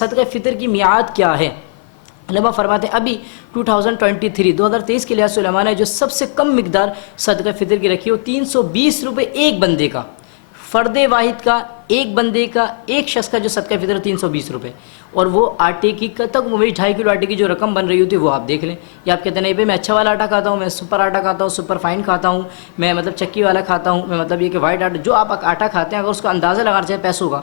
صدقہ فطر کی میعاد کیا ہے؟ علماء فرماتے ہیں ابھی 2023 کے لحاظ سے علماء نے جو سب سے کم مقدار صدقہ فطر کی رکھی ہے وہ 320 روپے ایک بندے کا، فرد واحد کا، ایک بندے کا، ایک شخص کا جو صدقہ فطر ہے 320 روپے، اور وہ آٹے کی تک میری 2.5 کلو آٹے کی جو رقم بن رہی ہوتی ہے وہ آپ دیکھ لیں، یا آپ کہتے ہیں نہیں بھائی میں اچھا والا آٹا کھاتا ہوں، میں سپر آٹا کھاتا ہوں، سپر فائن کھاتا ہوں، میں مطلب چکی والا کھاتا ہوں، میں مطلب یہ کہ وائٹ آٹا، جو آپ آٹا کھاتے ہیں اگر اس کا اندازہ لگانا چاہیں پیسوں کا،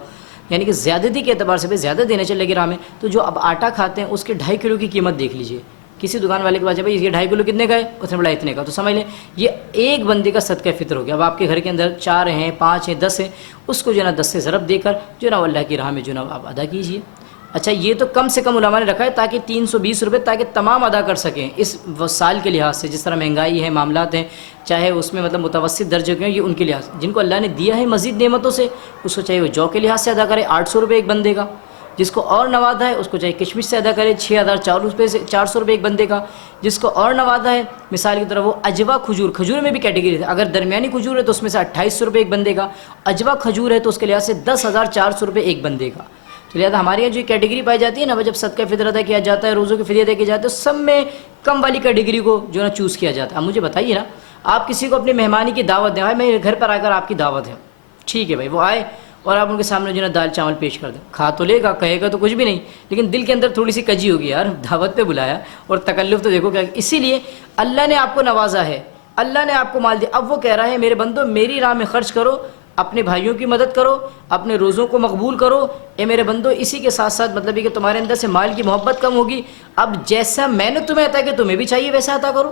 یعنی کہ زیادتی کے اعتبار سے زیادہ دینے چلے گی راہ میں، تو جو اب آٹا کھاتے ہیں اس کے 2.5 کلو کی قیمت دیکھ لیجئے، کسی دکان والے کے پاس جب یہ 2.5 کلو کتنے کا ہے، اس نے بڑا اتنے کا، تو سمجھ لیں یہ ایک بندے کا صدقہ فطر ہو گیا۔ اب آپ کے گھر کے اندر 4 ہیں، 5 ہیں، 10 ہیں، اس کو جو ہے نا 10 سے ضرب دے کر جو ہے نا اللہ کی راہ میں جو ہے نا آپ ادا کیجئے۔ اچھا یہ تو کم سے کم علماء نے رکھا ہے تاکہ 320 روپے تاکہ تمام ادا کر سکیں اس سال کے لحاظ سے، جس طرح مہنگائی ہے، معاملات ہیں، چاہے اس میں مطلب متوسط درجے کے ہیں، یہ ان کے لحاظ سے جن کو اللہ نے دیا ہے مزید نعمتوں سے اس کو چاہیے وہ جو کے لحاظ سے ادا کرے 800 روپے ایک بندے کا، جس کو اور نوازا ہے اس کو چاہیے کشمش سے ادا کرے 400 روپے ایک بندے کا، جس کو اور نوازا ہے مثال کی طرح وہ اجوا کھجور میں بھی کیٹیگری ہے، اگر درمیانی کھجور ہے تو اس میں سے 2800 روپے ایک بندے کا، اجوا کھجور ہے تو اس کے لحاظ سے 10,400 روپے ایک بندے کا۔ تو لہٰذا ہمارے یہاں جو کیٹیگری پائی جاتی ہے نا، جب صدقہ فطر ادا کیا جاتا ہے، روزوں کی فدیہ ادا کیا جاتا ہے، سب میں کم والی کیٹیگری کو جو ہے نا چوز کیا جاتا ہے۔ اب مجھے بتائیے نا، آپ کسی کو اپنی مہمانی کی دعوت دیں، بھائی میرے گھر پر آ کر آپ کی دعوت ہے، ٹھیک ہے بھائی، وہ آئے اور آپ ان کے سامنے جو ہے نا دال چاول پیش کر دیں، کھا تو لے گا، کہے گا تو کچھ بھی نہیں، لیکن دل کے اندر تھوڑی سی کجی ہوگی، یار دعوت پہ بلایا اور تکلف تو دیکھو کیا۔ اسی لیے اللہ نے آپ کو نوازا ہے، اللہ نے آپ کو مال دیا، اب وہ کہہ رہا ہے میرے بندو میری راہ میں خرچ کرو، اپنے بھائیوں کی مدد کرو، اپنے روزوں کو مقبول کرو، اے میرے بندو اسی کے ساتھ ساتھ مطلب یہ کہ تمہارے اندر سے مال کی محبت کم ہوگی، اب جیسا میں نے تمہیں عطا کیا تمہیں بھی چاہیے ویسا عطا کرو۔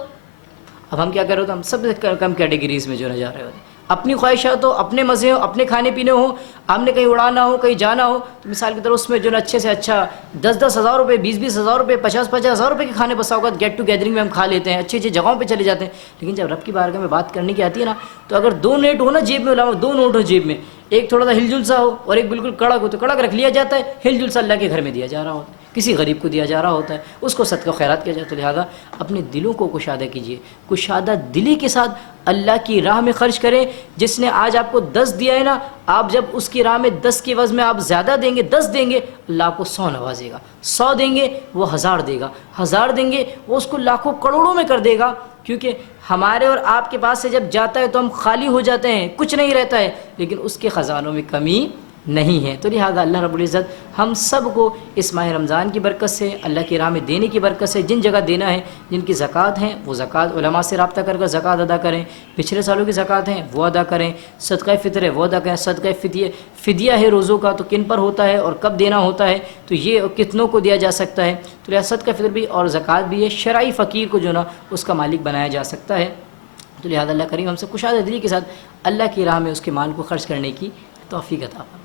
اب ہم کیا کر رہے ہوتے ہیں، ہم سب سے کم کیٹیگریز میں جو نہ جا رہے ہوتے ہیں، اپنی خواہشات ہو، اپنے مزے ہو، اپنے کھانے پینے ہو، ہم نے کہیں اڑانا ہو، کہیں جانا ہو، تو مثال کی طرح اس میں جو ہے اچھے سے اچھا 10,000 روپے، 20,000 روپے، 50,000 روپے کے کھانے بسا اوقات گیٹ ٹو گیدرنگ میں ہم کھا لیتے ہیں، اچھی اچھی جگہوں پہ چلے جاتے ہیں، لیکن جب رب کی بارگاہ میں بات کرنے کی آتی ہے نا، تو اگر 2 نوٹ ہو نا جیب میں، علماء 2 نوٹ ہو جیب میں، ایک تھوڑا سا ہل جل سا ہو اور ایک بالکل کڑک ہو، تو کڑک رکھ لیا جاتا ہے، ہل جل سا اللہ کے گھر میں دیا جا رہا ہوتا ہے، کسی غریب کو دیا جا رہا ہوتا ہے، اس کو صدقہ خیرات کیا جاتا ہے۔ لہٰذا اپنے دلوں کو کشادہ کیجیے، کشادہ دلی کے ساتھ اللہ کی راہ میں خرچ کریں۔ جس نے آج آپ کو 10 دیا ہے نا، آپ جب اس کی راہ میں 10 کے عوض میں آپ زیادہ دیں گے، 10 دیں گے، اللہ آپ کو 100 نوازے گا، 100 دیں گے وہ 1000 دے گا، 1000 دیں گے وہ اس کو لاکھوں کروڑوں میں کر دے گا، کیونکہ ہمارے اور آپ کے پاس سے جب جاتا ہے تو ہم خالی ہو جاتے ہیں، کچھ نہیں رہتا ہے، لیکن اس کے خزانوں میں کمی نہیں ہے۔ تو لہذا اللہ رب العزت ہم سب کو اس ماہ رمضان کی برکت سے، اللہ کی راہ میں دینے کی برکت سے، جن جگہ دینا ہے، جن کی زکوٰۃ ہیں وہ زکوٰۃ علماء سے رابطہ کر کر زکوٰۃ ادا کریں، پچھلے سالوں کی زکوٰۃ ہیں وہ ادا کریں، صدقہ فطر ہے وہ ادا کریں، صدقہ فدیہ ہے روزوں کا تو کن پر ہوتا ہے اور کب دینا ہوتا ہے، تو یہ کتنوں کو دیا جا سکتا ہے، تو لہذا صدقہ فطر بھی اور زکوٰۃ بھی ہے، شرعی فقیر کو جو نا اس کا مالک بنایا جا سکتا ہے۔ تو لہذا اللہ کریم ہم سے کشادہ دلی کے ساتھ اللہ کی راہ میں اس کے مال کو خرچ کرنے کی توفیق عطا فرمائے۔